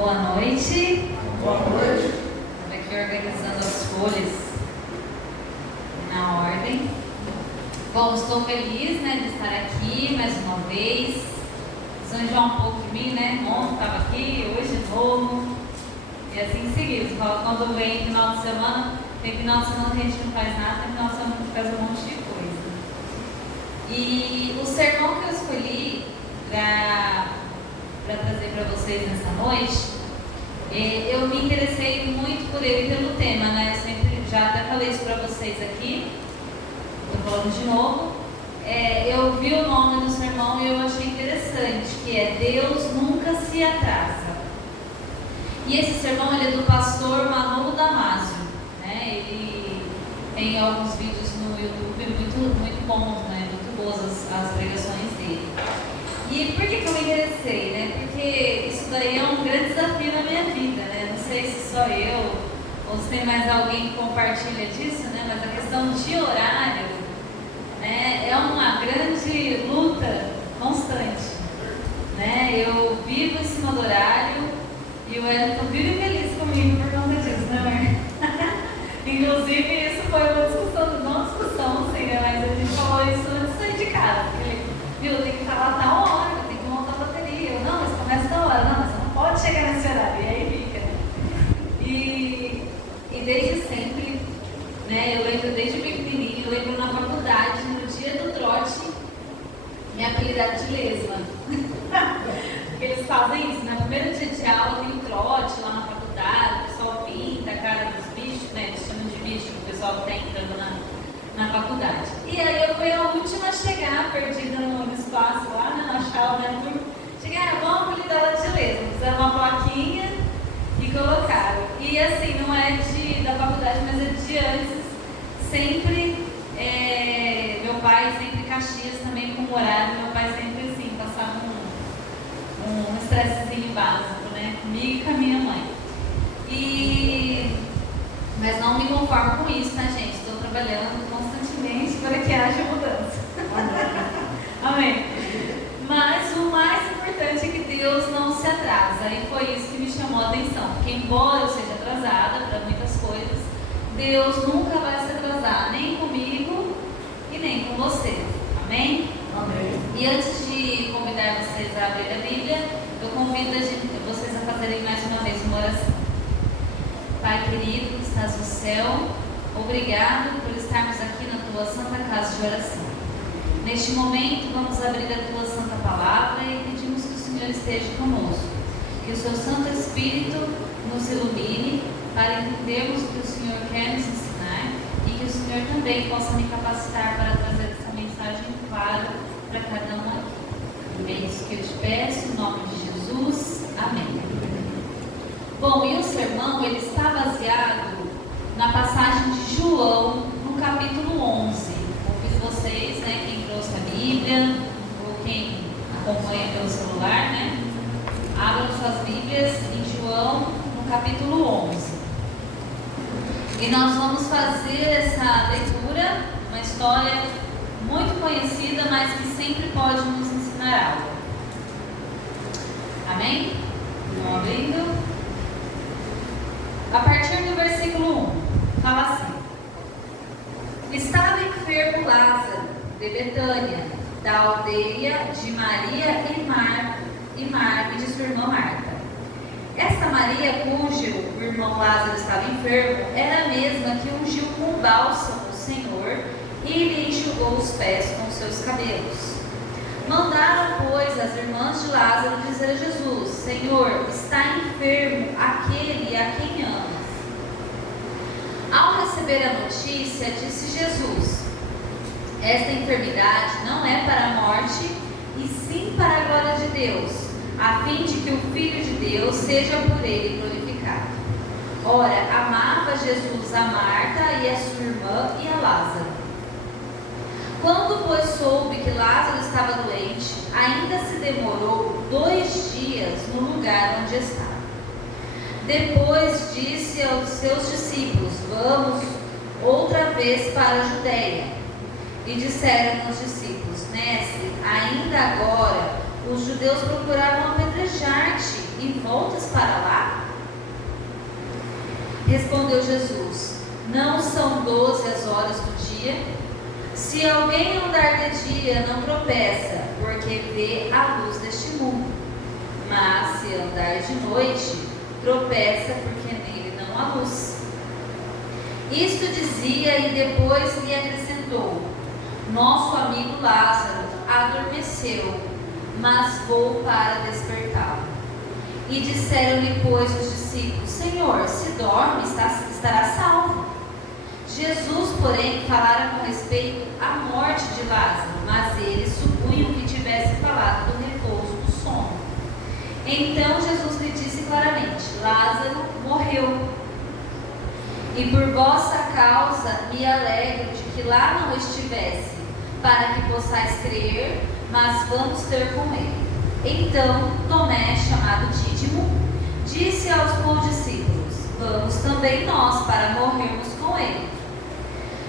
Boa noite. Boa noite. Estou aqui organizando as folhas na ordem. Bom, estou feliz, né, de estar aqui mais uma vez. São João um pouco de mim, né? Ontem estava aqui, hoje de novo. E assim seguimos. Quando vem final de semana, tem final de semana que a gente não faz nada, tem final de semana que faz um monte de coisa. E o sermão que eu escolhi para trazer para vocês nessa noite, eu me interessei muito por ele pelo tema, né? Eu sempre já até falei isso para vocês aqui, estou falando de novo. Eu vi o nome do sermão e eu achei interessante, que é Deus Nunca Se Atrasa. E esse sermão ele é do pastor Manolo Damasio, né? Ele tem alguns vídeos no YouTube muito bons, né? Muito boas as pregações dele. E por que eu me interessei, né? Porque isso daí é um grande desafio na minha vida, né? Não sei se só eu ou se tem mais alguém que compartilha disso, né? Mas a questão de horário, né? É uma grande luta constante, né? Eu vivo em cima do horário e o Wellington vive feliz comigo por conta disso, né, amor? Inclusive, isso foi uma discussão, não discussão, assim, né? Mas a gente falou isso antes de sair de casa. Viu, tem que falar tal hora, tem que montar a bateria. Eu, não, mas começa tal hora. Não, mas você não pode chegar nesse horário. E aí fica, né? E desde sempre, né, eu lembro desde pequenininho, eu lembro na faculdade, no dia do trote, me apelidaram de lesma. Porque eles fazem isso, né? No primeiro dia de aula tem o trote lá na faculdade, o pessoal pinta a cara dos bichos, né? Eles chamam de bicho, o pessoal que está entrando na faculdade. E aí eu fui a última a chegar, perdida no espaço lá, né, na chala, né, cheguei, vamos apelidar ela de lesma, fizeram uma plaquinha e colocaram. E assim, não é da faculdade, mas é de antes, sempre, meu pai sempre Caxias também com horário, meu pai sempre assim, passava um estressezinho básico, né, comigo e com a minha mãe. Mas não me conformo com isso, tá, gente? Estou trabalhando constantemente para que haja mudança. Amém. Mas o mais importante é que Deus não se atrasa. E foi isso que me chamou a atenção. Porque embora eu seja atrasada para muitas coisas, Deus nunca vai se atrasar, nem comigo e nem com você. Amém? Amém. E antes de convidar vocês a abrir a Bíblia, eu convido vocês a fazerem mais uma vez uma oração. Pai querido, que estás no céu, obrigado por estarmos aqui na tua santa casa de oração. Neste momento, vamos abrir a tua santa palavra e pedimos que o Senhor esteja conosco. Que o seu Santo Espírito nos ilumine para entendermos o que o Senhor quer nos ensinar e que o Senhor também possa me capacitar para trazer essa mensagem clara para cada um aqui. É isso que eu te peço, em nome de Jesus. Amém. Bom, e o sermão, ele está baseado na passagem de João, no capítulo 11. Convido vocês, né, quem trouxe a Bíblia, ou quem acompanha pelo celular, né, abram suas Bíblias em João, no capítulo 11. E nós vamos fazer essa leitura, uma história muito conhecida, mas que sempre pode nos ensinar algo. Amém? Vamos abrindo. A partir do versículo 1, fala assim: Estava enfermo Lázaro, de Betânia, da aldeia de Maria e Marta, e de sua irmã Marta. Esta Maria, cujo irmão Lázaro estava enfermo, era a mesma que ungiu com bálsamo o Senhor e lhe enxugou os pés com seus cabelos. Mandaram, pois, as irmãs de Lázaro dizer a Jesus: Senhor, está enfermo aquele a quem amas. Ao receber a notícia, disse Jesus: Esta enfermidade não é para a morte, e sim para a glória de Deus, a fim de que o Filho de Deus seja por ele glorificado. Ora, amava Jesus a Marta e a sua irmã e a Lázaro. Quando, pois, soube que Lázaro estava doente, ainda se demorou 2 dias no lugar onde estava. Depois disse aos seus discípulos: Vamos outra vez para a Judeia. E disseram os discípulos: Mestre, ainda agora os judeus procuravam apedrejar-te, e voltas para lá? Respondeu Jesus: não são 12 as horas do dia? Se alguém andar de dia, não tropeça, porque vê a luz deste mundo. Mas se andar de noite, tropeça, porque nele não há luz. Isto dizia e depois lhe acrescentou: nosso amigo Lázaro adormeceu, mas vou para despertá-lo. E disseram-lhe, pois, os discípulos: Senhor, se dorme, estará salvo. Jesus, porém, falara com respeito à morte de Lázaro, mas eles supunham que tivesse falado do repouso do sono. Então Jesus lhe disse claramente: Lázaro morreu. E por vossa causa me alegro de que lá não estivesse, para que possais crer, mas vamos ter com ele. Então Tomé, chamado Dídimo, disse aos condiscípulos: vamos também nós para morrermos com ele.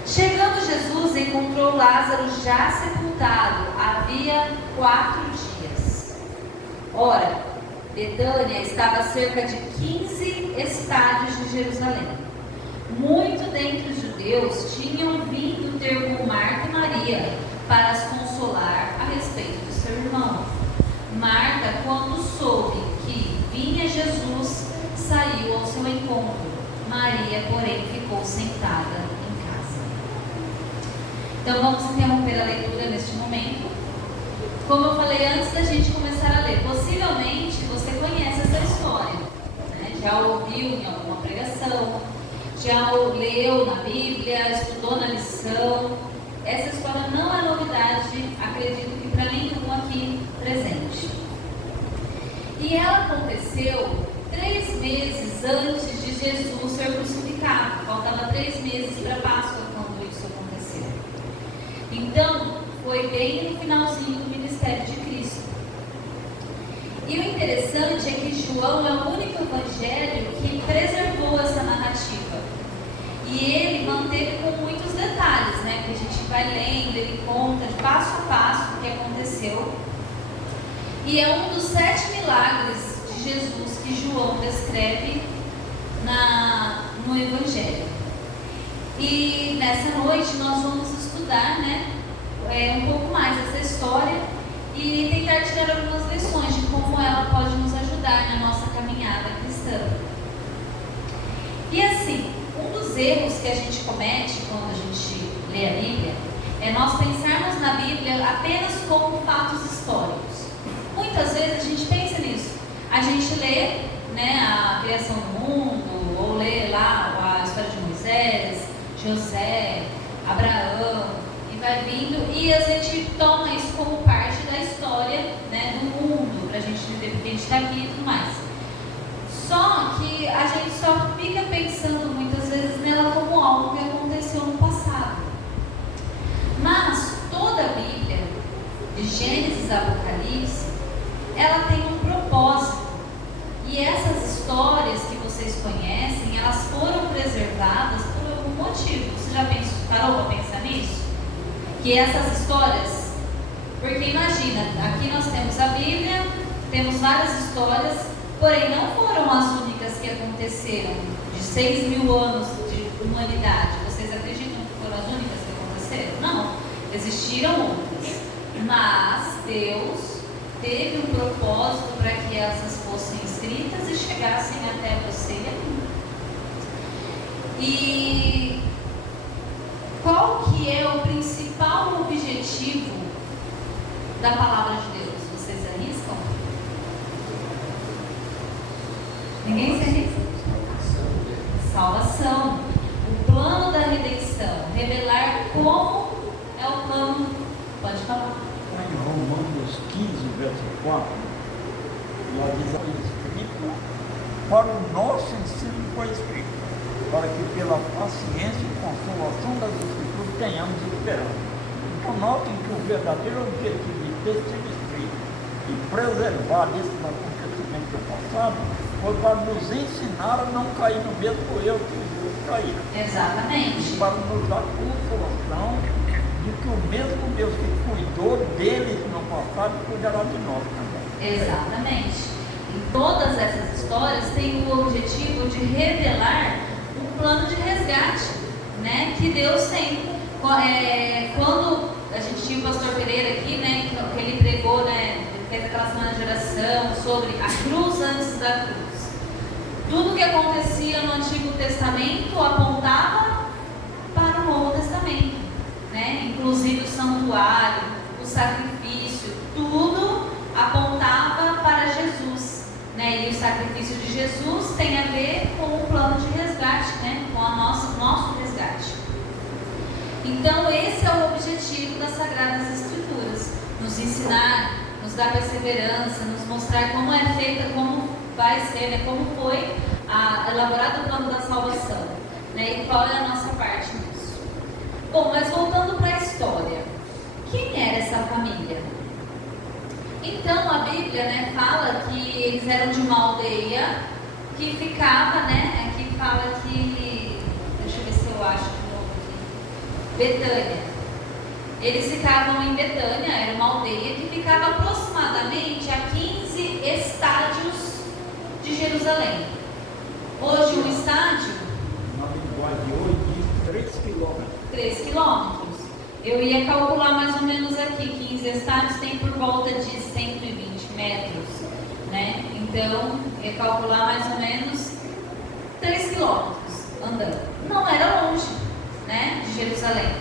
Chegando Jesus, encontrou Lázaro já sepultado, havia 4 dias. Ora, Betânia estava a cerca de 15 estádios de Jerusalém. Muito dentre os judeus tinham vindo ter com Marta e Maria para as consolar a respeito do seu irmão. Marta, quando soube que vinha Jesus, saiu ao seu encontro. Maria, porém, ficou sentada em casa. Então vamos interromper a leitura neste momento. Como eu falei antes da gente começar a ler, possivelmente você conhece essa história, né? Já ouviu em alguma pregação, já leu na Bíblia, estudou na lição. Essa história não é novidade, acredito que para nenhum aqui presente. E ela aconteceu 3 meses antes de Jesus ser crucificado. Faltava 3 meses para a Páscoa quando isso aconteceu. Então, foi bem no finalzinho do ministério de Cristo. E o interessante é que João é o único evangelho que preservou essa narrativa. E ele manteve com muitos detalhes, né? Que a gente vai lendo, ele conta de passo a passo o que aconteceu. E é um dos 7 milagres de Jesus que João descreve no Evangelho. E nessa noite nós vamos estudar, né? Um pouco mais essa história e tentar tirar algumas lições de como ela pode nos ajudar na nossa caminhada cristã. E assim, um dos erros que a gente comete quando a gente lê a Bíblia é nós pensarmos na Bíblia apenas como fatos históricos. Muitas vezes a gente pensa nisso. A gente lê, né, a criação do mundo, ou lê lá a história de Moisés, José, Abraão, e vai vindo, e a gente toma isso como parte da história, né, do mundo, para a gente entender porque a gente está aqui e tudo mais. Só que a gente só fica pensando muitas vezes nela como algo que aconteceu no passado. Mas toda a Bíblia, de Gênesis a Apocalipse, ela tem um propósito. E essas histórias que vocês conhecem, elas foram preservadas por algum motivo. Você já parou para pensar nisso? Que essas histórias, porque imagina, aqui nós temos a Bíblia, temos várias histórias, porém não foram as únicas que aconteceram de 6.000 anos de humanidade. Vocês acreditam que foram as únicas que aconteceram? Não, existiram outras. Mas Deus teve um propósito para que essas fossem escritas e chegassem até você e a mim. E qual que é o principal objetivo da palavra de Deus? Vocês arriscam? Ninguém se arrisca? Salvação. O plano da redenção. Revelar como é o plano. Pode falar. Em Romanos 15, verso 4, lá diz: escrito, para o nosso ensino foi escrito, para que pela paciência e consolação das Escrituras tenhamos esperança. Então notem que o verdadeiro objetivo de ter sido escrito e preservar esse acontecimento do passado foi para nos ensinar a não cair no mesmo erro que os outros caíram. Exatamente. E para nos dar consolação de que o mesmo Deus que cuidou deles no passado cuidará de nós também. Exatamente. Todas essas histórias têm o objetivo de revelar o plano de resgate, né, que Deus tem. Quando a gente tinha o pastor Pereira aqui, né, que ele pregou, né, ele fez aquela semana de oração sobre a cruz antes da cruz. Tudo que acontecia no Antigo Testamento apontava para o Novo Testamento, né? Inclusive o santuário, o sacrifício, tudo apontava para Jesus, né? E o sacrifício de Jesus tem a ver com o plano de resgate, né? Com o nosso resgate. Então esse é o objetivo das Sagradas Escrituras, nos ensinar, nos dar perseverança, nos mostrar como é feita, como vai ser, né? Como foi elaborado o plano da salvação, né? E qual é a nossa parte nisso. Bom, mas voltando para a história, quem era essa família? Então a Bíblia, né, fala que eles eram de uma aldeia que ficava, né, aqui fala que, deixa eu ver se eu acho de novo aqui, Betânia. Eles ficavam em Betânia, era uma aldeia que ficava aproximadamente a 15 estádios de Jerusalém. Hoje um estádio, Na linguagem hoje diz 3 quilômetros. 3 quilômetros. Eu ia calcular mais ou menos aqui, 15 estádios tem por volta de 120 metros, né? Então, eu ia calcular mais ou menos 3 quilômetros andando. Não era longe, né, de Jerusalém.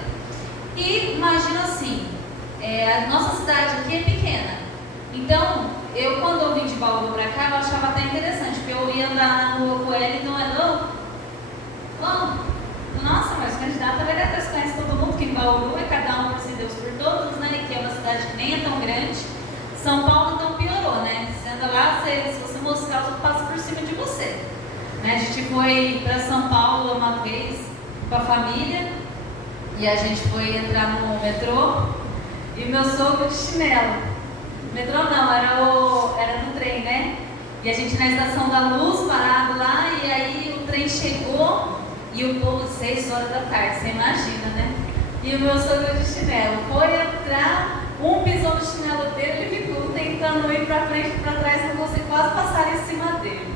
E imagina assim, a nossa cidade aqui é pequena. Então, quando eu vim de Bauru para cá, eu achava até interessante, porque eu ia andar na rua com ele e não é louco? Nossa, mas o candidato a vereador conhece todo mundo, que em Bauru é cada um por si, Deus por todos, né? Que é uma cidade que nem é tão grande. São Paulo então piorou, né? Você anda lá, se você mostrar, os passa por cima de você. Né? A gente foi para São Paulo uma vez com a família e a gente foi entrar no metrô e meu sogro de chinelo. Metrô não, era no trem, né? E a gente na Estação da Luz, parado lá, e aí o trem chegou e o povo 6 horas da tarde, você imagina, né? E o meu sogro de chinelo foi entrar, um pisou no chinelo dele e ficou tentando ir pra frente e pra trás, pra você quase passar em cima dele.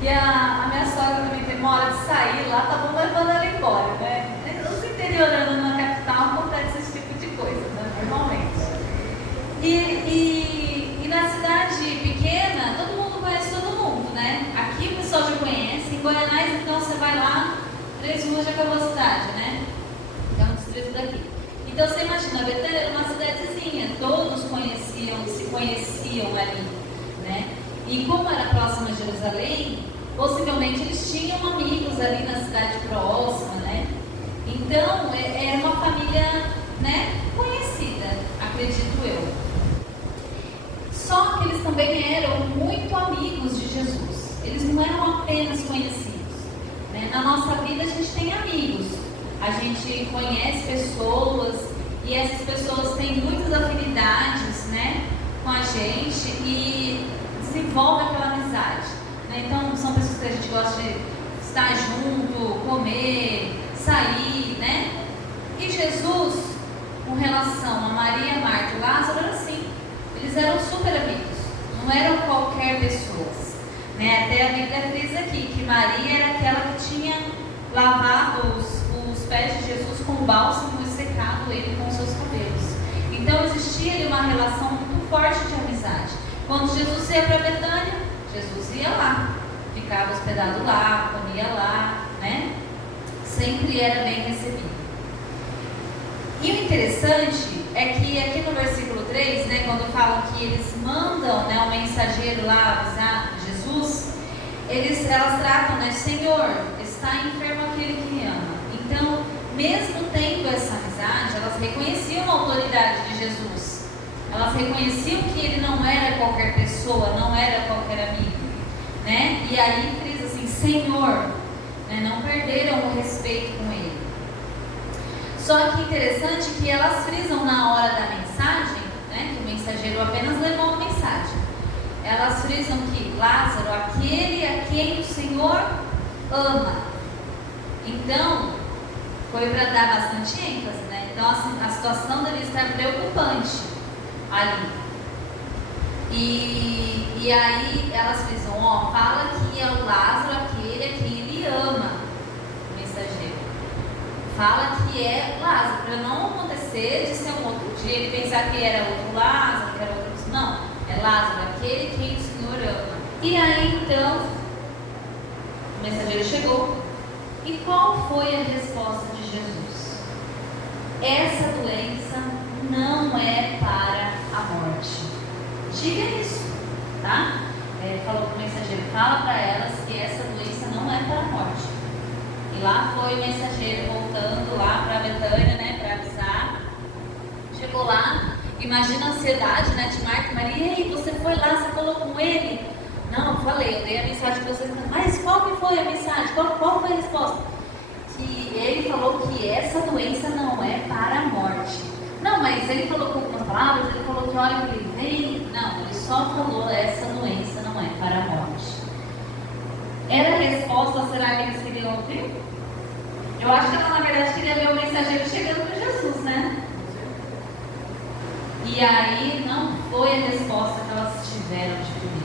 E a minha sogra também teve uma hora de sair lá, tá bom levando ela embora, né? Os interioranos na capital acontece esse tipo de coisa, né? Normalmente. E na cidade pequena, todo mundo conhece todo mundo, né? Aqui o pessoal já conhece, em Goianás, então você vai lá, 3 ruas já acabou a cidade, né? É um distrito daqui. Então você imagina, Betânia era uma cidadezinha, todos se conheciam ali, né? E como era próxima a Jerusalém, possivelmente eles tinham amigos ali na cidade próxima, né? Então era uma família, né, conhecida, acredito eu. Só que eles também eram muito amigos de Jesus. Eles não eram apenas conhecidos. Né? Na nossa vida a gente tem amigos. A gente conhece pessoas e essas pessoas têm muitas afinidades, né, com a gente e desenvolve aquela amizade. Né? Então são pessoas que a gente gosta de estar junto, comer, sair, né? E Jesus, com relação a Maria, Marta e Lázaro, era assim. Eles eram super amigos, não eram qualquer pessoas, né? Até a Bíblia diz aqui que Maria era aquela que tinha lavado os pés de Jesus com bálsamo e secado ele com seus cabelos. Então existia ali uma relação muito forte de amizade. Quando Jesus ia para Betânia, Jesus ia lá, ficava hospedado lá, comia lá, né? Sempre era bem recebido. E o interessante é que aqui no versículo 3, né, quando falam que eles mandam, né, o mensageiro lá avisar Jesus, elas tratam, né, Senhor, está enfermo aquele que me ama. Então, mesmo tendo essa amizade, elas reconheciam a autoridade de Jesus. Elas reconheciam que ele não era qualquer pessoa, não era qualquer amigo, né? E aí diz assim, Senhor, né, não perderam o respeito com ele. Só que interessante que elas frisam na hora da mensagem, né, que o mensageiro apenas levou uma mensagem. Elas frisam que Lázaro, aquele a quem o Senhor ama. Então, foi para dar bastante ênfase, né? Então, assim, a situação dele está preocupante ali. E aí elas frisam, fala que é o Lázaro aquele a quem ele ama, o mensageiro. Fala que é Lázaro, para não acontecer de ser um outro dia, ele pensar que era outro Lázaro, que era outro. Não, é Lázaro, aquele quem o Senhor ama. E aí então, o mensageiro chegou. E qual foi a resposta de Jesus? Essa doença não é para a morte. Diga isso, tá? Falou para o mensageiro, fala para elas que essa doença não é para a morte. E lá foi o mensageiro voltando lá para Betânia, né, para avisar. Chegou lá, imagina a ansiedade, né, de Marta e Maria. E aí, você foi lá, você falou com ele? Não, eu falei, eu dei a mensagem para vocês. Mas qual que foi a mensagem? Qual foi a resposta? Que ele falou que essa doença não é para a morte. Não, mas ele falou com algumas palavras, ele falou que a hora que ele vem. Não, ele só falou essa doença não é para a morte. Era a resposta, será que eles queriam ouvir? Eu acho que ela, na verdade, queria ver o mensageiro chegando para Jesus, né? E aí não foi a resposta que elas tiveram de primeiro.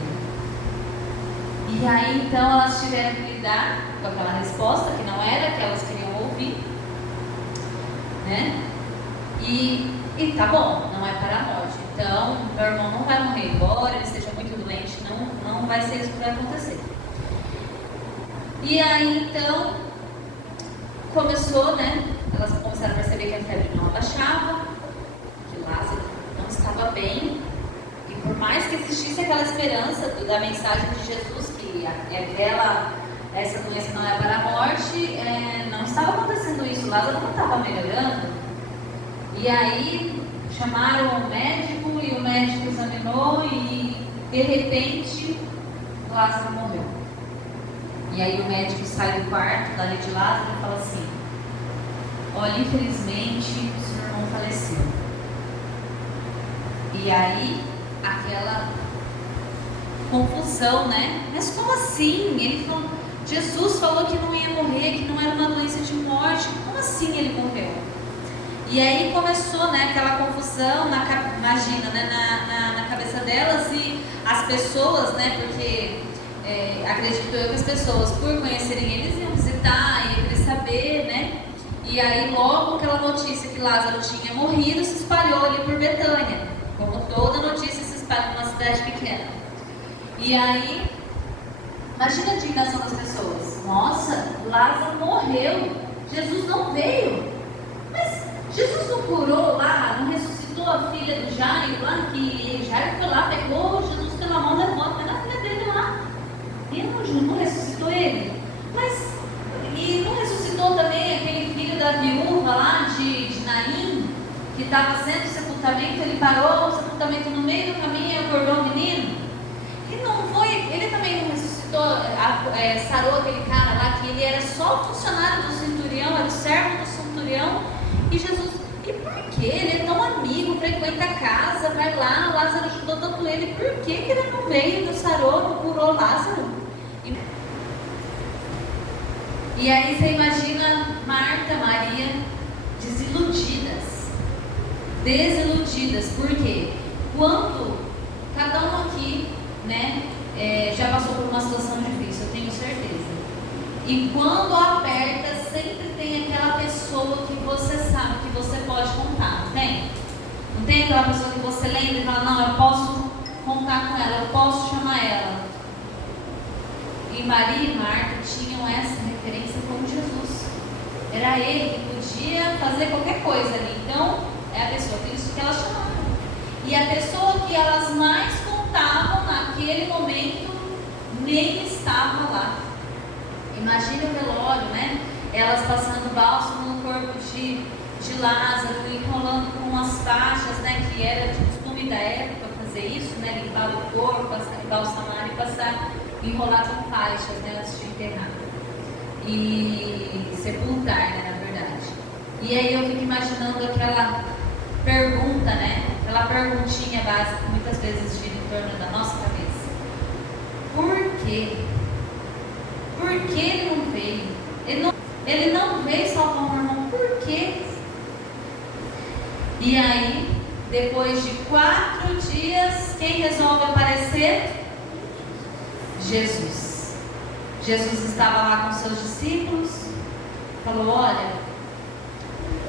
E aí então elas tiveram que lidar com aquela resposta que não era que elas queriam ouvir, né? E tá bom, não é para a morte. Então, meu irmão não vai morrer, embora ele esteja muito doente, não vai ser isso que vai acontecer. E aí então começou, né? Elas começaram a perceber que a febre não abaixava, que Lázaro não estava bem. E por mais que existisse aquela esperança da mensagem de Jesus, que essa doença não é para a morte, não estava acontecendo isso. Lázaro não estava melhorando. E aí chamaram o médico e o médico examinou e de repente Lázaro morreu. E aí o médico sai do quarto dali de Lázaro e fala assim: olha, infelizmente o seu irmão faleceu. E aí aquela confusão, né? Mas como assim? Jesus falou que não ia morrer, que não era uma doença de morte. Como assim ele morreu? E aí começou, né, aquela confusão, imagina, né, na cabeça delas, e as pessoas, né, porque acredito eu que as pessoas, por conhecerem eles, iam visitar, iam querer saber, né? E aí logo aquela notícia que Lázaro tinha morrido se espalhou ali por Betânia, como toda notícia se espalha numa cidade pequena. E aí, imagina a indignação das pessoas. Nossa, Lázaro morreu, Jesus não veio. Mas Jesus não curou lá, não ressuscitou a filha do Jairo lá, que Jairo foi lá, pegou Jesus pela mão, levou até na filha dele lá. E não ressuscitou ele? Mas, e não ressuscitou também aquele filho da viúva lá de Naim, que estava sendo sepultamento, ele parou o sepultamento no meio do caminho e acordou o menino? E não foi, ele também não ressuscitou, sarou aquele cara lá, que ele era só funcionário do centurião, era o servo do centurião, e Jesus, e por que? Ele é tão amigo, frequenta a casa, vai lá, Lázaro ajudou tanto ele, por que ele não veio, não sarou, não curou Lázaro? E aí você imagina Marta, Maria, desiludidas, porque quando cada um aqui, né, já passou por uma situação difícil, eu tenho certeza, e quando aperta, sempre tem aquela pessoa que você sabe que você pode contar, não tem? Não tem aquela pessoa que você lembra e fala, não, eu posso contar com ela, eu posso chamar ela. E Maria e Marta tinham essa referência com Jesus. Era ele que podia fazer qualquer coisa ali. Então, é a pessoa que elas chamavam. E a pessoa que elas mais contavam naquele momento nem estava lá. Imagina o velório, né? Elas passando bálsamo no corpo de Lázaro, enrolando com umas faixas, né? Que era de costume da época fazer isso, né? Limpar o corpo, embalsamar e passar, enrolar com faixas, né? Antes de enterrar. E sepultar, né? Na verdade. E aí eu fico imaginando aquela pergunta, né? Aquela perguntinha básica que muitas vezes gira em torno da nossa cabeça. Por quê? Por que ele não veio? Ele não veio salvar o irmão. Por quê? E aí, depois de 4 dias, quem resolve aparecer? Jesus. Jesus estava lá com seus discípulos, falou: olha,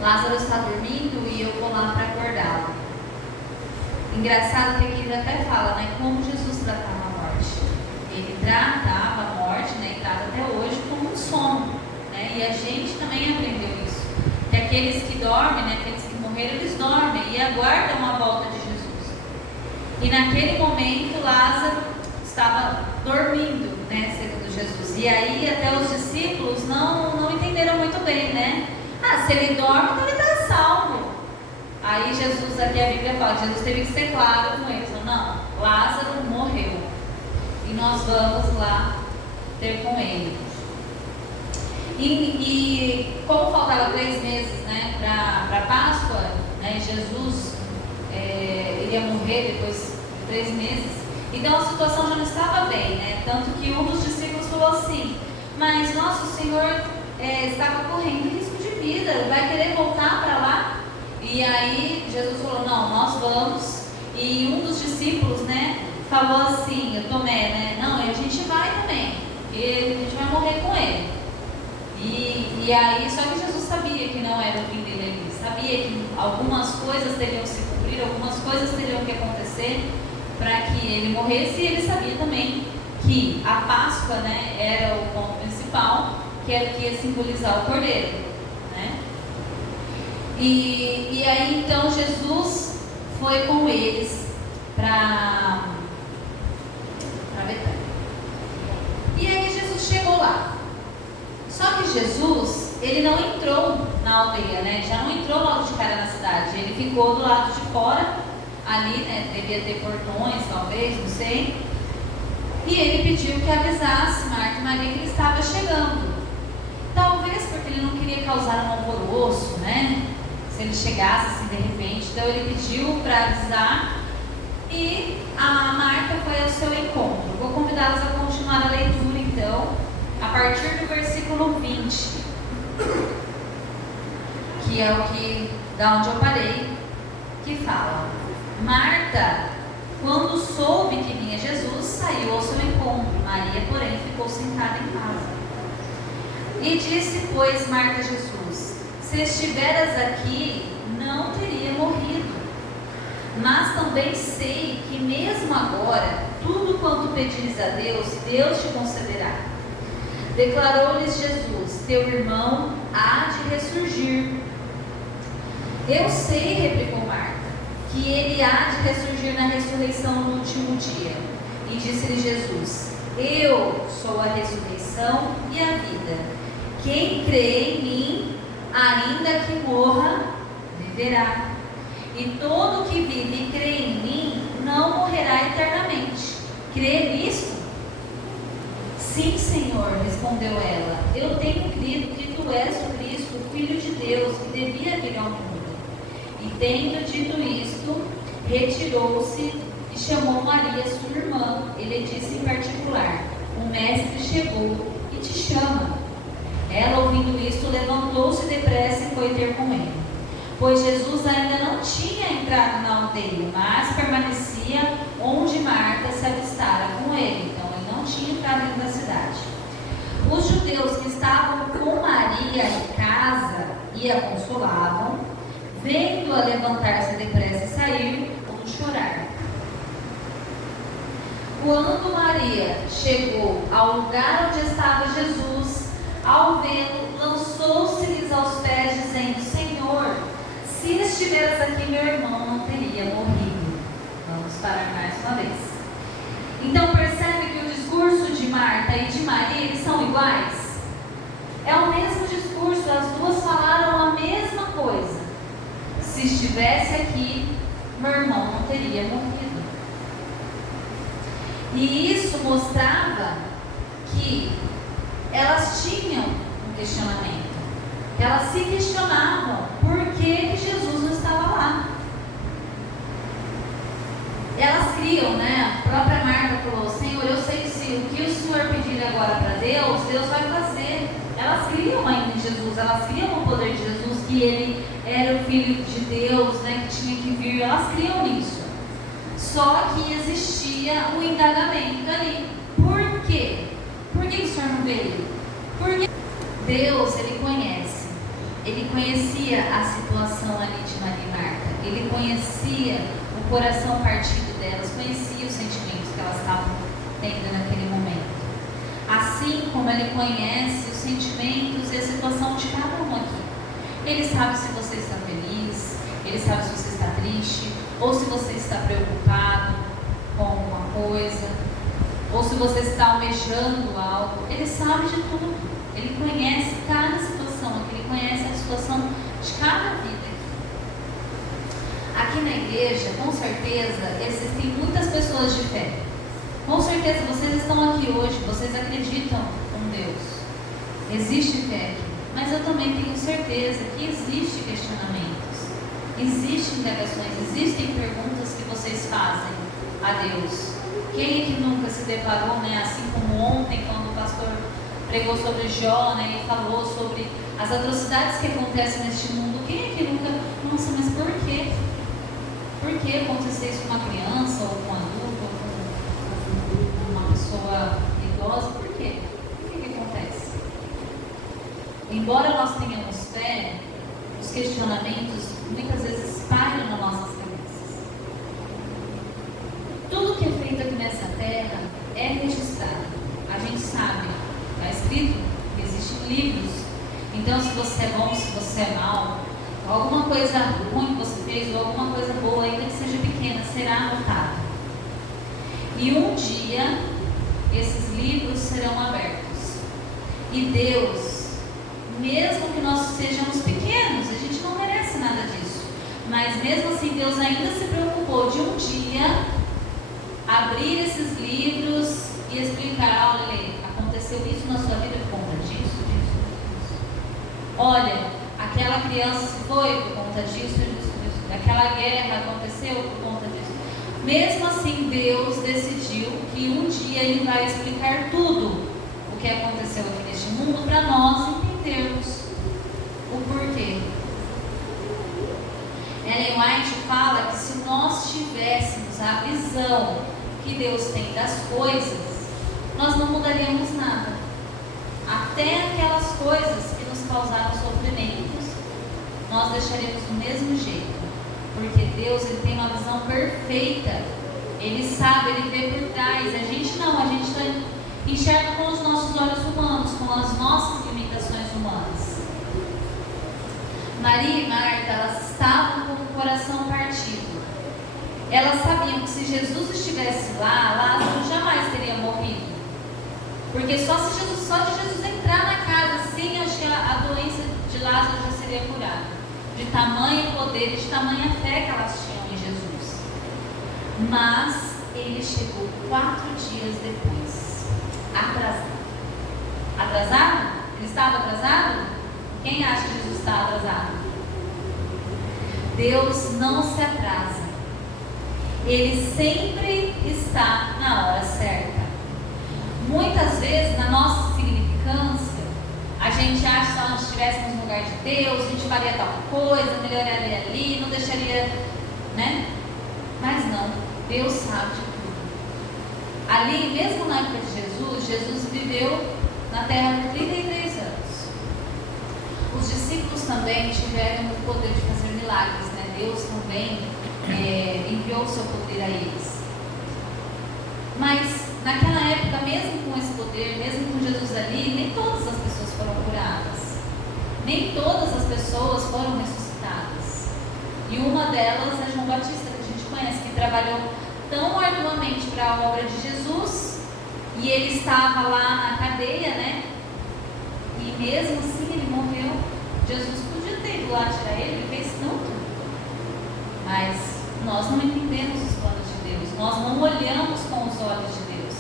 Lázaro está dormindo e eu vou lá para acordá-lo. Engraçado que aqui ele até fala, né, como Jesus tratava a morte. Ele tratava a morte, né, e trata até hoje como um sono, né, e a gente também aprendeu isso, que aqueles que dormem, né, aqueles que morreram, eles dormem e aguardam a volta de Jesus. E naquele momento Lázaro estava dormindo, né, segundo Jesus. E aí até os discípulos não entenderam muito bem, né? Se ele dorme, então ele está salvo. Aí Jesus, aqui a Bíblia fala, Jesus teve que ser claro com eles. Não, Lázaro morreu e nós vamos lá ter com ele. E como faltava 3 meses, né, para Páscoa, né, Jesus iria morrer depois de 3 meses. Então a situação já não estava bem, né? Tanto que um dos discípulos falou assim: mas nosso Senhor estava correndo risco de vida, vai querer voltar para lá? E aí Jesus falou: não, nós vamos. E um dos discípulos, né, falou assim, o Tomé, né, não, a gente vai também, porque a gente vai morrer com ele. E aí, só que Jesus sabia que não era o fim dele ali, sabia que algumas coisas teriam que se cumprir, algumas coisas teriam que acontecer para que ele morresse, e ele sabia também que a Páscoa, né, era o ponto principal, que era o que ia simbolizar o Cordeiro, né? E aí então Jesus foi com eles para Betânia. E aí Jesus chegou lá. Só que Jesus, ele não entrou na aldeia, né? Já não entrou logo de cara na cidade. Ele ficou do lado de fora, ali, né? Devia ter portões, talvez, não sei. E ele pediu que avisasse Marta e Maria que ele estava chegando. Talvez porque ele não queria causar um alvoroço, né? Se ele chegasse assim de repente. Então ele pediu para avisar. E a Marta foi ao seu encontro. Vou convidá-los a continuar a leitura, então, a partir do versículo 20, que é o que, da onde eu parei, que fala: Marta, quando soube que vinha Jesus, saiu ao seu encontro. Maria, porém, ficou sentada em casa. E disse, pois, Marta a Jesus: se estiveras aqui, não teria morrido. Mas também sei que mesmo agora, tudo quanto pedires a Deus, Deus te concederá. Declarou-lhes Jesus: teu irmão há de ressurgir. Eu sei, replicou Marta, que ele há de ressurgir na ressurreição no último dia. E disse-lhe Jesus: eu sou a ressurreição e a vida. Quem crê em mim, ainda que morra, viverá. E todo que vive e crê em mim não morrerá eternamente. Crê nisto? Sim, Senhor, respondeu ela. Eu tenho crido que tu és o Cristo, o Filho de Deus, que devia vir ao mundo. E tendo dito isto, retirou-se e chamou Maria, sua irmã. Ele disse em particular: o mestre chegou e te chama. Ela, ouvindo isto, levantou-se depressa e foi ter com ele. Pois Jesus ainda não tinha entrado na aldeia, mas permanecia onde Marta se avistara com ele. Então ele não tinha entrado dentro da cidade. Os judeus que estavam com Maria em casa e a consolavam, vendo-a levantar-se depressa e sair, vão chorar. Quando Maria chegou ao lugar onde estava Jesus, ao vê-lo, lançou-se-lhes aos pés, dizendo: Senhor, se estiveras aqui, meu irmão não teria morrido. Vamos parar mais uma vez. Então percebe que o discurso de Marta e de Maria, eles são iguais? É o mesmo discurso, as duas falaram a mesma coisa. Se estivesse aqui, meu irmão não teria morrido. E isso mostrava que elas tinham um questionamento. Elas se questionavam por que Jesus não estava lá. Elas criam, né? A própria Marta falou: Senhor, eu sei que o que o Senhor pedir agora para Deus, Deus vai fazer. Elas criam ainda em Jesus, elas criam no poder de Jesus, que ele era o Filho de Deus, né? Que tinha que vir, elas criam nisso. Só que existia um indagamento ali. Por quê? Por que o Senhor não veio? Porque Deus, Ele conhece. Ele conhecia a situação ali de Maria e Marta. Ele conhecia o coração partido delas, conhecia os sentimentos que elas estavam tendo naquele momento. Assim como Ele conhece os sentimentos e a situação de cada um aqui. Ele sabe se você está feliz, Ele sabe se você está triste, ou se você está preocupado com alguma coisa, ou se você está almejando algo. Ele sabe de tudo. Ele conhece cada situação, Ele conhece a situação de cada vida. Aqui na igreja, com certeza, existem muitas pessoas de fé. Com certeza vocês estão aqui hoje, vocês acreditam em Deus. Existe fé aqui, mas eu também tenho certeza que existe questionamentos, existem indagações, existem perguntas que vocês fazem a Deus. Quem é que nunca se deparou, né, assim como ontem, quando o pastor pregou sobre Jó, né, e falou sobre as atrocidades que acontecem neste mundo? Quem é que nunca, nossa, mas por quê? Por que acontecer isso com uma criança, ou com um adulto, ou com uma pessoa idosa? Por quê? Por que acontece? Embora nós tenhamos fé, os questionamentos muitas vezes pairam nas nossas cabeças. Tudo que é feito aqui nessa terra é registrado. A gente sabe, está escrito, existem livros. Então, se você é bom, se você é mau, alguma coisa ruim que você fez, ou alguma coisa boa, ainda que seja pequena, será anotado. E um dia, esses livros serão abertos. E Deus, mesmo que nós sejamos pequenos, a gente não merece nada disso, mas mesmo assim Deus ainda se preocupou de um dia abrir esses livros e explicar: olha, aconteceu isso na sua vida por conta disso. Olha, aquela criança se foi por conta disso. Aquela guerra aconteceu por conta disso. Mesmo assim, Deus decidiu que um dia Ele vai explicar tudo o que aconteceu aqui neste mundo para nós entendermos o porquê. Ellen White fala que se nós tivéssemos a visão que Deus tem das coisas, nós não mudaríamos nada. Até aquelas coisas que nos causaram sofrimentos, nós deixaríamos do mesmo jeito. Porque Deus, Ele tem uma visão perfeita. Ele sabe, Ele vê por trás. A gente não, a gente enxerga com os nossos olhos humanos, com as nossas limitações humanas. Maria e Marta, elas estavam com o coração partido. Elas sabiam que se Jesus estivesse lá, Lázaro jamais teria morrido. Porque só de Jesus entrar na casa, sim, acho que a doença de Lázaro já seria curada. De tamanho poder e de tamanha fé que elas tinham em Jesus. Mas Ele chegou 4 dias depois, atrasado. Atrasado? Ele estava atrasado? Quem acha que Jesus está atrasado? Deus não se atrasa. Ele sempre está na hora certa. Muitas vezes, na nossa significância, a gente acha que se nós estivéssemos no lugar de Deus, a gente faria tal coisa, melhoraria ali, não deixaria, né? Mas não, Deus sabe de tudo. Ali, mesmo na época de Jesus, Jesus viveu na terra por 33 anos. Os discípulos também tiveram o poder de fazer milagres, né? Deus também enviou o seu poder a eles. Mas naquela época, mesmo com esse poder, mesmo com Jesus ali, nem todas as pessoas foram curadas, nem todas as pessoas foram ressuscitadas. E uma delas é João Batista, que a gente conhece, que trabalhou tão arduamente para a obra de Jesus, e ele estava lá na cadeia, né? E mesmo assim ele morreu. Jesus podia ter ido lá tirar ele, ele fez tanto, mas nós não entendemos os planos de Deus, nós não olhamos com os olhos de Deus,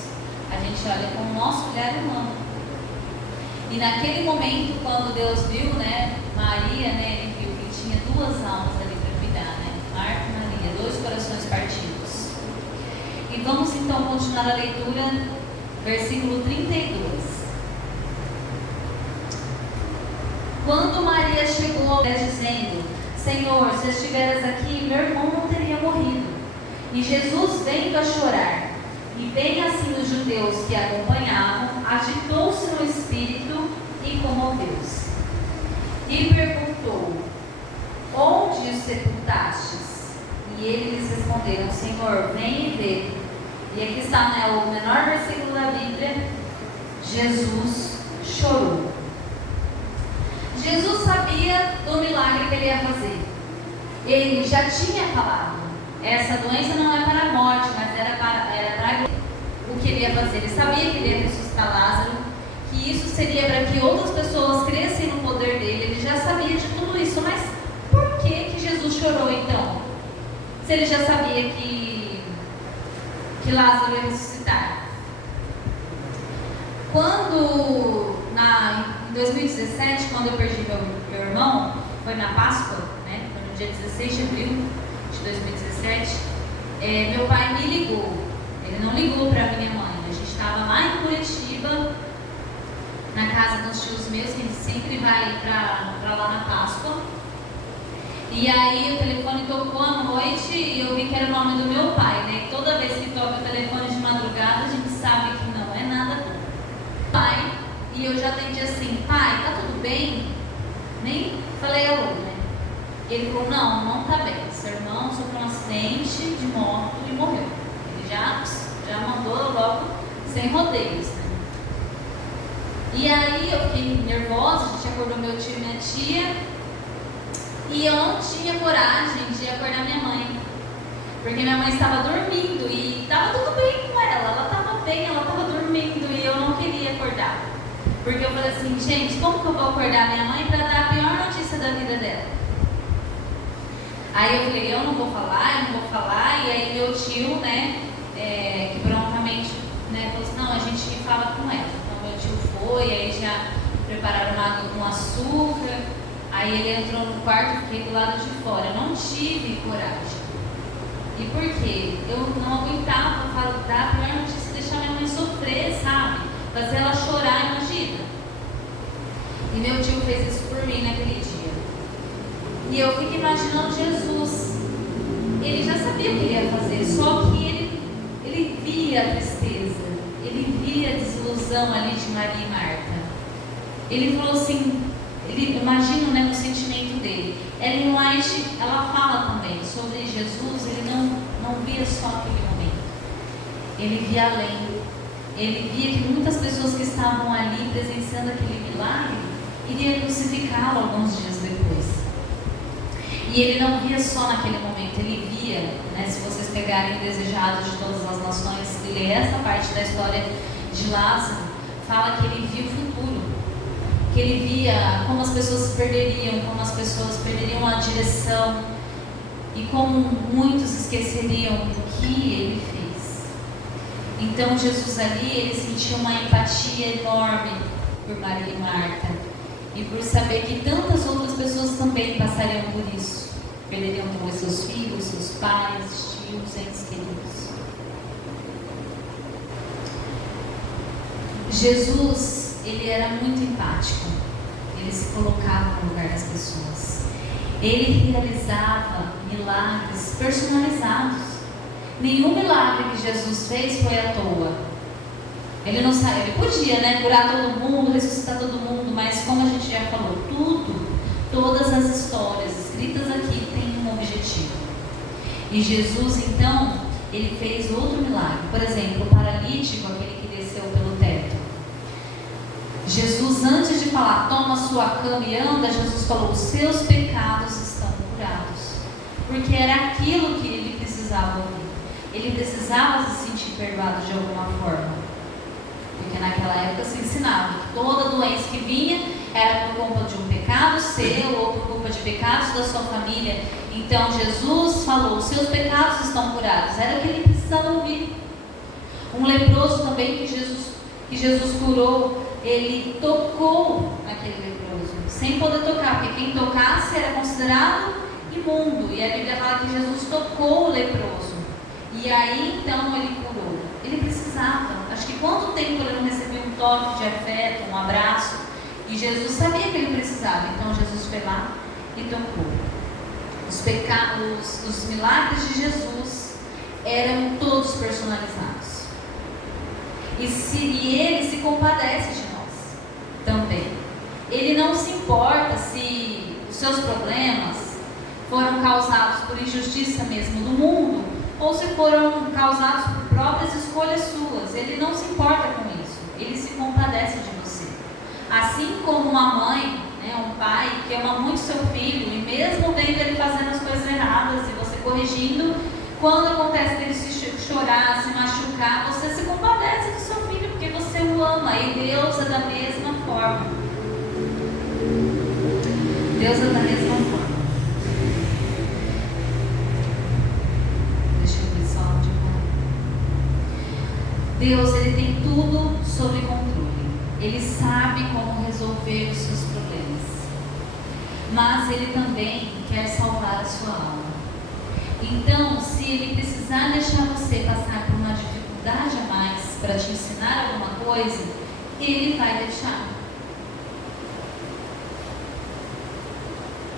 a gente olha com o nosso olhar humano. E naquele momento, quando Deus viu, né, Maria, né, Ele viu que tinha 2 almas ali para cuidar, né, Marta e Maria, 2 corações partidos. E vamos então continuar a leitura, versículo 32. Quando Maria chegou, dizendo: Senhor, se estiveras aqui, meu irmão não teria morrido. E Jesus, vendo a chorar, e bem assim os judeus que a acompanhavam, agitou-se no espírito e comoveu-se. E perguntou: onde os sepultastes? E eles lhes responderam: Senhor, vem e vê. E aqui está, né, o menor versículo da Bíblia. Jesus chorou. Jesus sabia do milagre que ele ia fazer. Ele já tinha falado: essa doença não é para a morte, mas era para o que ele ia fazer. Ele sabia que ele ia ressuscitar Lázaro, que isso seria para que outras pessoas crescem no poder dele. Ele já sabia de tudo isso, mas por que Jesus chorou então? Se ele já sabia que Lázaro ia ressuscitar. Em 2017, quando eu perdi meu irmão, foi na Páscoa, né? Foi no dia 16 de abril de 2017, meu pai me ligou. Ele não ligou para minha mãe. A gente estava lá em Curitiba, na casa dos tios meus, que a gente sempre vai para lá na Páscoa. E aí o telefone tocou à noite e eu vi que era o nome do meu pai, né? E toda vez que toca o telefone de madrugada, a gente sabe que não é nada bom. Pai, e eu já atendi assim: pai, tá tudo bem? Nem falei alô, né? Ele falou: não tá bem. Seu irmão sofreu um acidente de moto e morreu. Ele já mandou logo sem rodeios, né? E aí eu fiquei nervosa, a gente acordou meu tio e minha tia. E eu não tinha coragem de acordar minha mãe, porque minha mãe estava dormindo e estava tudo bem com ela estava bem, ela estava dormindo e eu não queria acordar, porque eu falei assim: gente, como que eu vou acordar minha mãe para dar a pior notícia da vida dela? Aí eu falei: eu não vou falar, e aí meu tio, né, que prontamente, né, falou assim: não, a gente fala com ela. Então meu tio foi, aí já prepararam uma água com açúcar. Aí ele entrou no quarto e fiquei do lado de fora. Eu não tive coragem. E por quê? Eu não aguentava dar a pior notícia, deixar minha mãe sofrer, sabe? Fazer ela chorar, imagina. E meu tio fez isso por mim naquele dia. E eu fico imaginando Jesus. Ele já sabia o que ele ia fazer, só que ele via a tristeza, ele via a desilusão ali de Maria e Marta. Ele falou assim, imagina, né, o sentimento dele. Ellen White, ela fala também sobre Jesus. Ele não via só aquele momento, ele via além. Ele via que muitas pessoas que estavam ali presenciando aquele milagre iriam crucificá-lo alguns dias depois. E ele não via só naquele momento, ele via, né, se vocês pegarem Desejados de Todas as Nações e ler essa parte da história de Lázaro, fala que ele via o futuro, que ele via como as pessoas se perderiam, como as pessoas perderiam a direção e como muitos esqueceriam do que ele fez. Então Jesus ali, ele sentiu uma empatia enorme por Maria e Marta e por saber que tantas outras pessoas também passariam por isso, perderiam talvez seus filhos, seus pais, tios, entes queridos. Jesus, ele era muito empático, ele se colocava no lugar das pessoas, ele realizava milagres personalizados. Nenhum milagre que Jesus fez foi à toa. Ele não saiu, ele podia, né, curar todo mundo, ressuscitar todo mundo, mas como a gente já falou, todas as histórias escritas aqui têm um objetivo. E Jesus, então, ele fez outro milagre. Por exemplo, o paralítico, aquele que desceu pelo teto. Jesus, antes de falar, toma sua cama e anda, Jesus falou, os seus pecados estão curados. Porque era aquilo que ele precisava ouvir. Ele precisava se sentir perdoado de alguma forma. Porque naquela época se ensinava que toda doença que vinha era por culpa de um pecado seu ou por culpa de pecados da sua família. Então Jesus falou, os seus pecados estão curados. Era o que ele precisava ouvir. Um leproso também que Jesus curou, ele tocou naquele leproso, sem poder tocar, porque quem tocasse era considerado imundo. E a Bíblia fala que Jesus tocou o leproso. E aí então ele curou. Ele precisava. Acho que quanto tempo ele não recebeu um toque de afeto, um abraço? E Jesus sabia que ele precisava. Então Jesus foi lá e tocou. Os milagres de Jesus eram todos personalizados. E ele se compadece de nós também. Ele não se importa se os seus problemas foram causados por injustiça mesmo do mundo, ou se foram causados por próprias escolhas suas. Ele não se importa com isso. Ele se compadece de você. Assim como uma mãe, um pai que ama muito seu filho, e mesmo vendo ele fazendo as coisas erradas e você corrigindo, quando acontece dele se chorar, se machucar, você se compadece do seu filho, porque você o ama. E Deus é da mesma forma. Deus é da mesma forma. Deixa eu ver só onde eu vou. Deus, ele tem tudo sob controle. Ele sabe como resolver os seus problemas. Mas ele também quer salvar a sua alma. Então, se ele precisar deixar você passar por uma dificuldade a mais para te ensinar alguma coisa, ele vai deixar.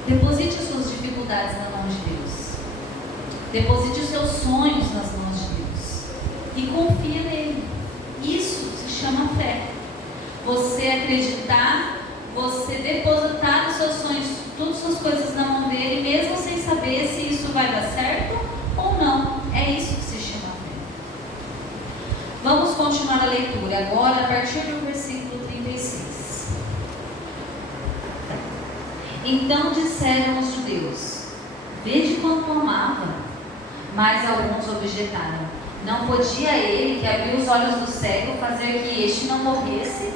Deposite as suas dificuldades na mão de Deus. Deposite os seus sonhos nas mãos de Deus. E confia nele. Isso se chama fé. Você acreditar, você depositar os seus sonhos, todas as suas coisas na mão dele, mesmo sem saber se isso vai dar certo ou não. É isso que se chama fé. Vamos continuar a leitura agora a partir do versículo 36. Então disseram os judeus: vede quanto amava. Mas alguns objetaram: não podia ele, que abriu os olhos do cego, fazer que este não morresse?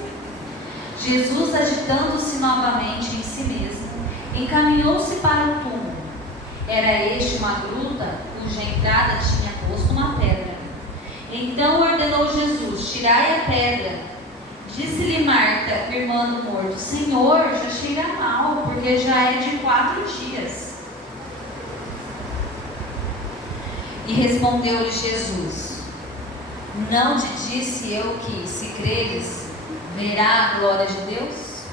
Jesus, agitando-se novamente em si mesmo, encaminhou-se para o túmulo. Era este uma gruta, cuja entrada tinha posto uma pedra. Então ordenou Jesus: tirai a pedra. Disse-lhe Marta, irmã do morto: Senhor, já cheira mal, porque já é de 4 dias. E respondeu-lhe Jesus: não te disse eu que, se creres, verá a glória de Deus?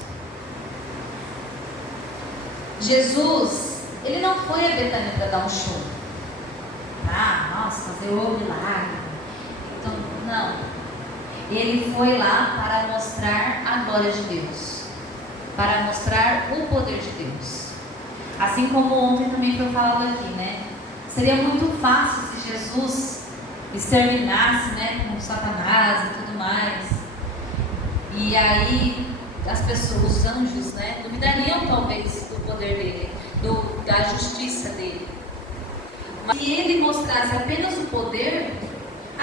Jesus, ele não foi a Betânia para dar um show. Nossa, fazer o milagre. Então, não. Ele foi lá para mostrar a glória de Deus, para mostrar o poder de Deus. Assim como ontem também foi falado aqui, né? Seria muito fácil se Jesus exterminasse, com Satanás e tudo mais. E aí as pessoas, os anjos, duvidariam talvez do poder dele, da justiça dele. Mas se ele mostrasse apenas o poder,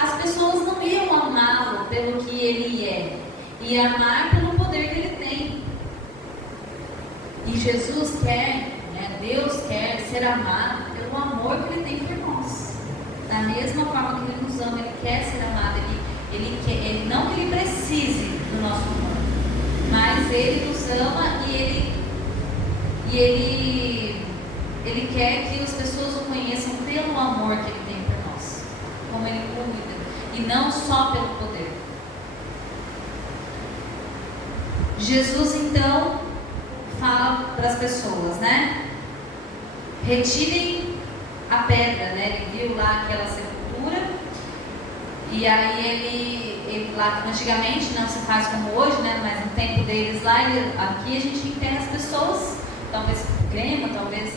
as pessoas não iam amá-lo pelo que ele é, e amar pelo poder que ele tem. E Jesus quer, Deus quer ser amado pelo amor que ele tem por nós. Da mesma forma que ele nos ama, ele quer ser amado. Ele não que ele precise do nosso amor, mas ele nos ama e ele quer que as pessoas o conheçam pelo amor que ele tem por nós, como ele cuida, e não só pelo poder. Jesus então fala para as pessoas, retirem a pedra, Ele viu lá aquela sepultura, e aí ele lá, antigamente não se faz como hoje, mas no tempo deles lá, aqui a gente enterra as pessoas, talvez com crema, talvez,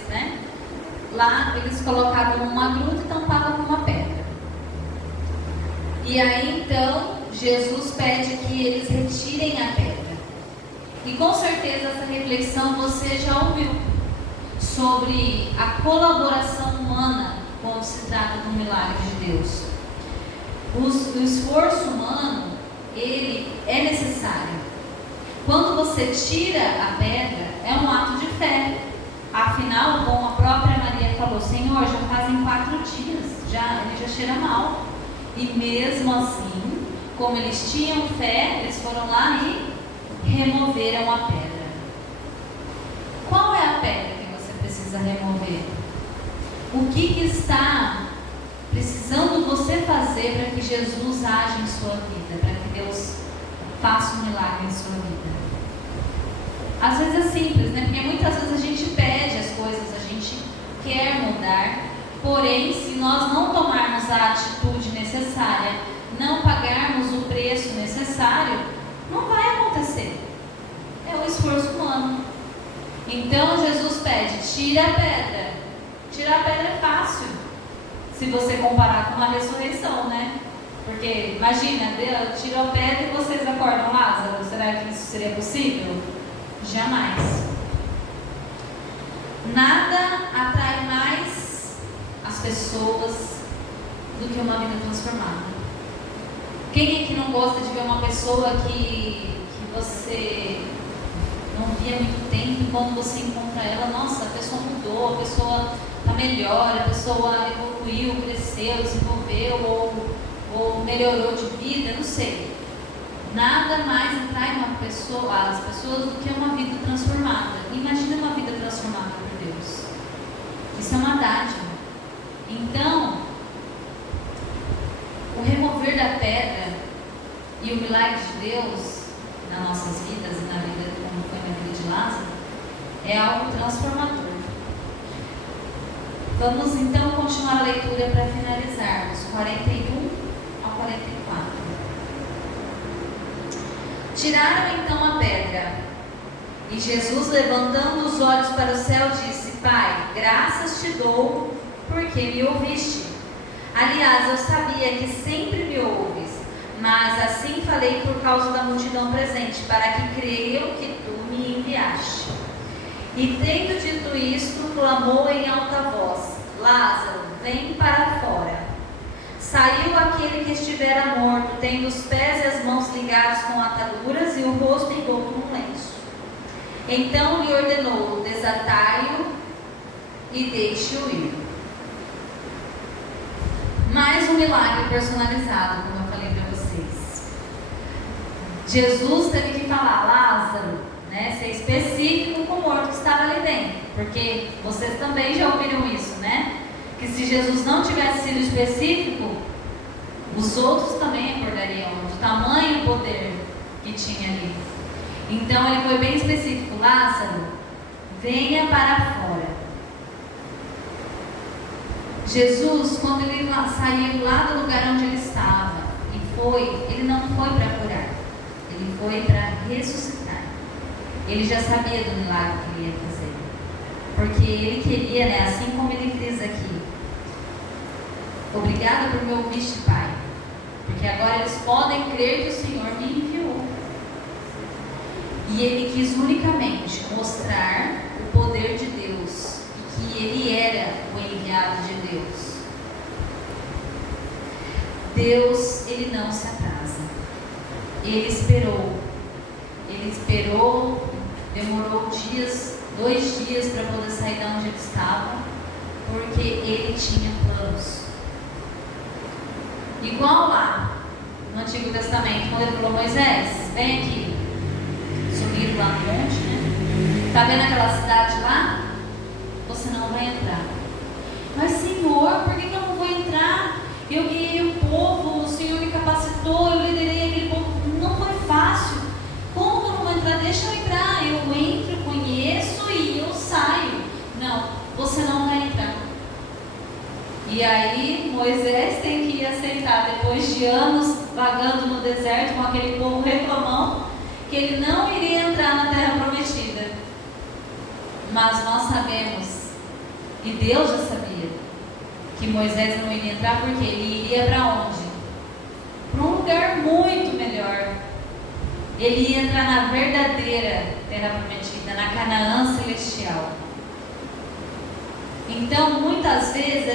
lá eles colocavam uma gruta e tampavam com uma pedra. E aí então Jesus pede que eles retirem a pedra. E com certeza essa reflexão você já ouviu sobre a colaboração humana quando se trata de um milagre de Deus. O esforço humano, ele é necessário. Quando você tira a pedra, é um ato de fé. Afinal, como a própria Maria falou: Senhor, já fazem 4 dias, ele já cheira mal. E mesmo assim, como eles tinham fé, eles foram lá e removeram a pedra. Qual é a pedra que você precisa remover? O que está precisando você fazer para que Jesus age em sua vida, para que Deus faça um milagre em sua vida? Às vezes é simples, porque muitas vezes a gente pede as coisas, a gente quer mudar, Porém, se nós não tomarmos a atitude necessária, não pagarmos o preço necessário, não vai acontecer. É o esforço humano. Então Jesus pede, tira a pedra. Tirar a pedra é fácil, se você comparar com uma ressurreição, né? Porque, imagina, Deus tira a pedra e vocês acordam Lázaro. Será que isso seria possível? Jamais. Nada atrai mais as pessoas do que uma vida transformada. Quem é que não gosta de ver uma pessoa que você não via há muito tempo, e quando você encontra ela, nossa, a pessoa mudou, a pessoa está melhor, a pessoa evoluiu, cresceu, desenvolveu ou melhorou de vida, não sei. Nada mais atrai as pessoas do que uma vida transformada. Imagina uma vida transformada por Deus. Isso é uma dádiva. Então, o remover da pedra e o milagre de Deus nas nossas vidas e na vida, como foi na vida de Lázaro, é algo transformador. Vamos então continuar a leitura para finalizarmos, 41 a 44. Tiraram então a pedra, e Jesus, levantando os olhos para o céu, disse: Pai, graças te dou, porque me ouviste. Aliás, eu sabia que sempre me ouves, mas assim falei por causa da multidão presente, para que creiam que tu me enviaste. E tendo dito isto, clamou em alta voz: Lázaro, vem para fora. Saiu aquele que estivera morto, tendo os pés e as mãos ligados com ataduras e o rosto envolto num lenço. Então lhe ordenou: desatai-o e deixe-o ir. Mais um milagre personalizado, como eu falei para vocês. Jesus teve que falar: Lázaro, né, ser específico com o morto que estava ali dentro, porque vocês também já ouviram isso, né? Que se Jesus não tivesse sido específico, os outros também acordariam, do tamanho poder que tinha ali. Então ele foi bem específico: Lázaro, venha para fora. Jesus, quando ele saiu lá do lugar onde ele estava ele não foi para curar, ele foi para ressuscitar. Ele já sabia do milagre que ele ia fazer, porque ele queria, né, assim como ele fez aqui: obrigado por me ouviste, Pai, porque agora eles podem crer que o Senhor me enviou. E ele quis unicamente mostrar o poder de Deus, e que ele era o enviado de Deus. Deus, ele não se atrasa. Ele esperou, demorou 2 dias para poder sair de onde ele estava, porque ele tinha planos. Igual lá no Antigo Testamento, quando ele falou: Moisés, vem aqui. Subiram lá no monte, né? Está vendo aquela cidade lá? Você não vai entrar. Mas, Senhor, por que eu não vou entrar? Eu guiei o povo, o Senhor me capacitou, eu liderei aquele povo. Não foi fácil. Como que eu não vou entrar? Deixa eu entrar. Eu entro, conheço e eu saio. Não, você não vai entrar. E aí Moisés tem que aceitar, depois de anos vagando no deserto com aquele povo reclamão, que ele não iria entrar na terra prometida. Mas nós sabemos, e Deus já sabia, que Moisés não iria entrar, porque ele iria para onde? Para um lugar muito melhor. Ele ia entrar na verdadeira terra prometida, na Canaã celestial. Então, muitas vezes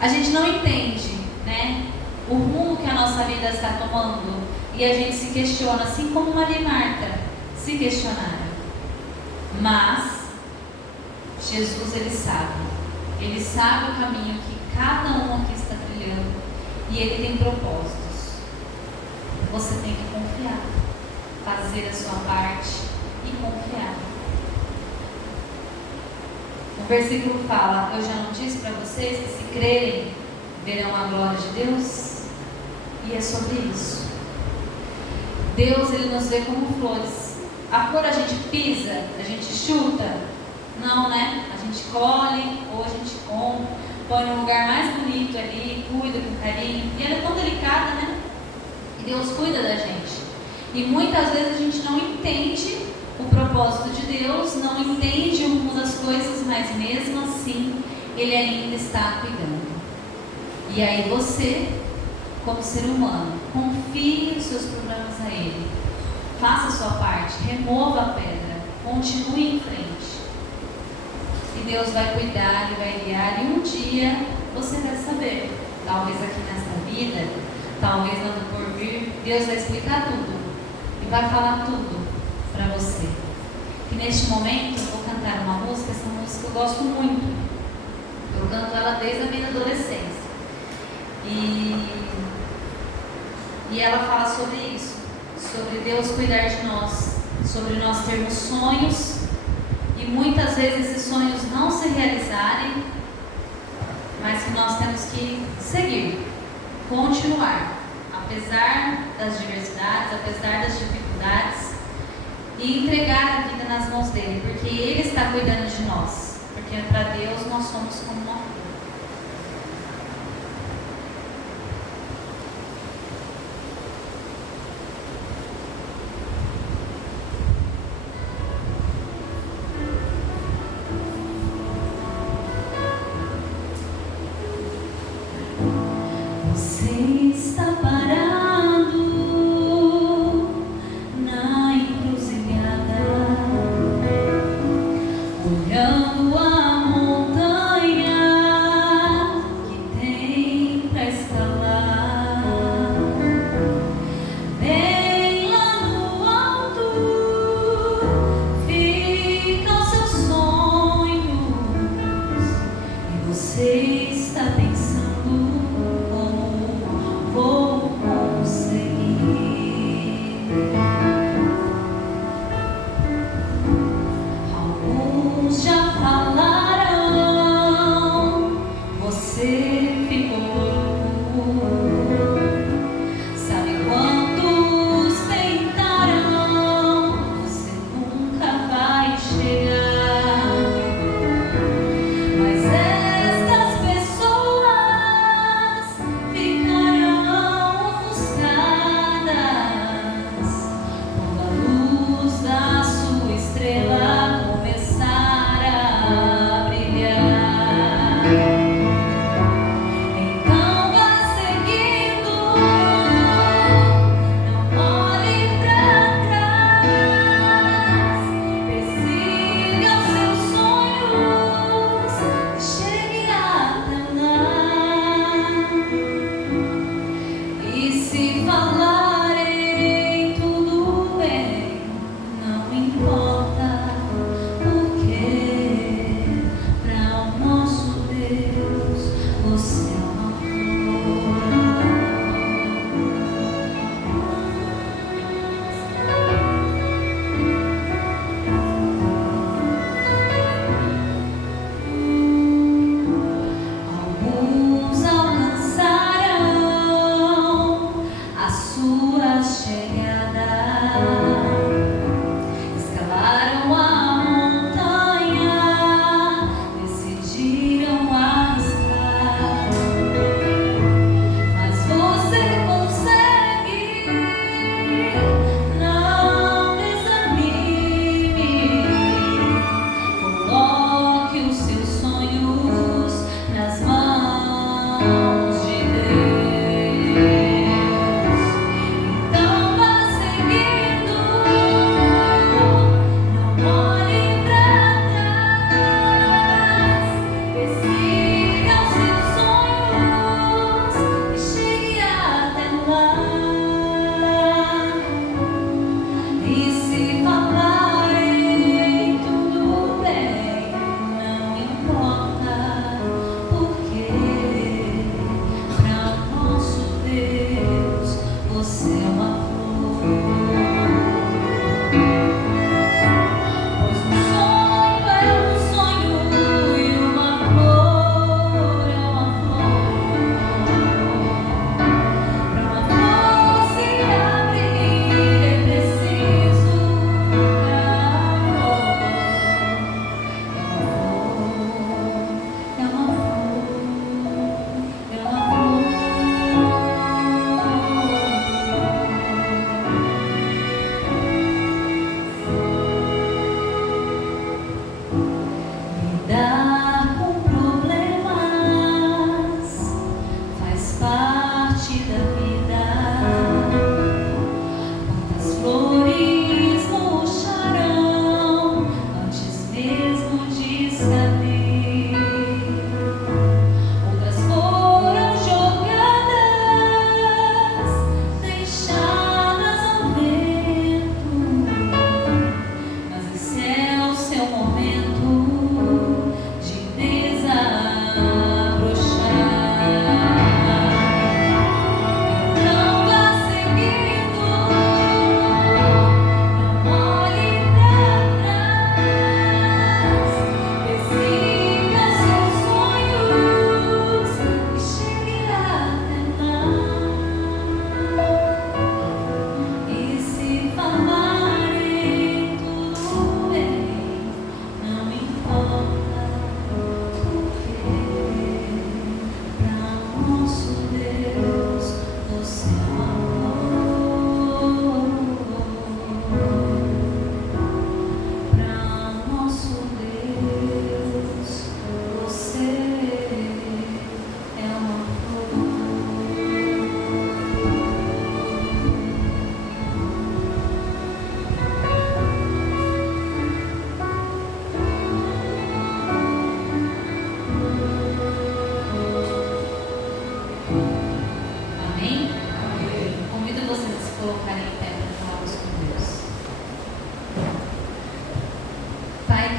a gente não entende, né, o rumo que a nossa vida está tomando, e a gente se questiona, assim como Maria e Marta se questionaram. Mas Jesus, ele sabe o caminho que cada um aqui está trilhando, e ele tem propósitos. Você tem que confiar, fazer a sua parte e confiar. O versículo fala: eu já não disse para vocês que se crerem, verão a glória de Deus? E é sobre isso. Deus, ele nos vê como flores. A flor a gente pisa, a gente chuta, Não, né? A gente colhe ou a gente compra, põe no lugar mais bonito ali, cuida com carinho. E ela é tão delicada, né? E Deus cuida da gente. E muitas vezes a gente não entende o propósito de Deus, não entende o rumo das coisas, mas mesmo assim Ele ainda está cuidando. E aí você, como ser humano, confie os seus problemas a Ele. Faça a sua parte, remova a pedra, continue em frente. E Deus vai cuidar, Ele vai guiar, e um dia você vai saber. Talvez aqui nesta vida, talvez lá no porvir, Deus vai explicar tudo e vai falar tudo para você. E neste momento eu vou cantar uma música, essa música eu gosto muito. Eu canto ela desde a minha adolescência. E ela fala sobre isso, sobre Deus cuidar de nós, sobre nós termos sonhos e muitas vezes esses sonhos não se realizarem, mas que nós temos que seguir, continuar, apesar das diversidades, apesar das dificuldades, e entregar a vida nas mãos dele, porque ele está cuidando de nós, porque para Deus nós somos como uma flor. Você está parado na encruzilhada, olhando a montanha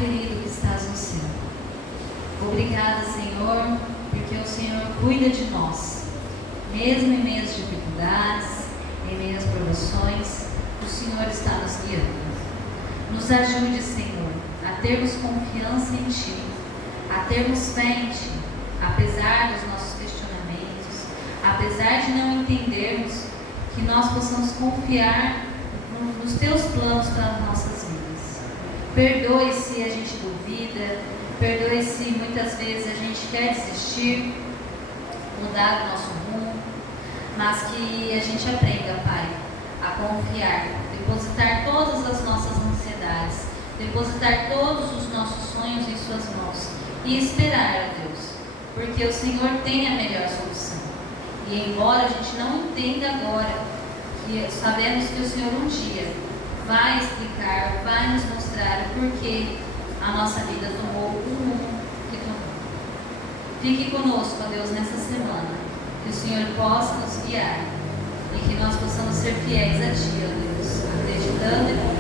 querido que estás no céu, obrigada, Senhor, porque o Senhor cuida de nós, mesmo em meio às dificuldades, em meio às provações, o Senhor está nos guiando. Nos ajude, Senhor, a termos confiança em Ti, a termos fé em Ti, apesar dos nossos questionamentos, apesar de não entendermos, que nós possamos confiar nos Teus planos para as nossas vidas. Perdoe se a gente duvida, perdoe se muitas vezes a gente quer desistir, mudar o nosso rumo, mas que a gente aprenda, Pai, a confiar, depositar todas as nossas ansiedades, depositar todos os nossos sonhos em Suas mãos e esperar, ó Deus, porque o Senhor tem a melhor solução. E embora a gente não entenda agora, que sabemos que o Senhor um dia vai explicar, vai nos mostrar o porquê a nossa vida tomou o rumo que tomou. Fique conosco, ó Deus, nessa semana, que o Senhor possa nos guiar e que nós possamos ser fiéis a Ti, ó Deus, acreditando e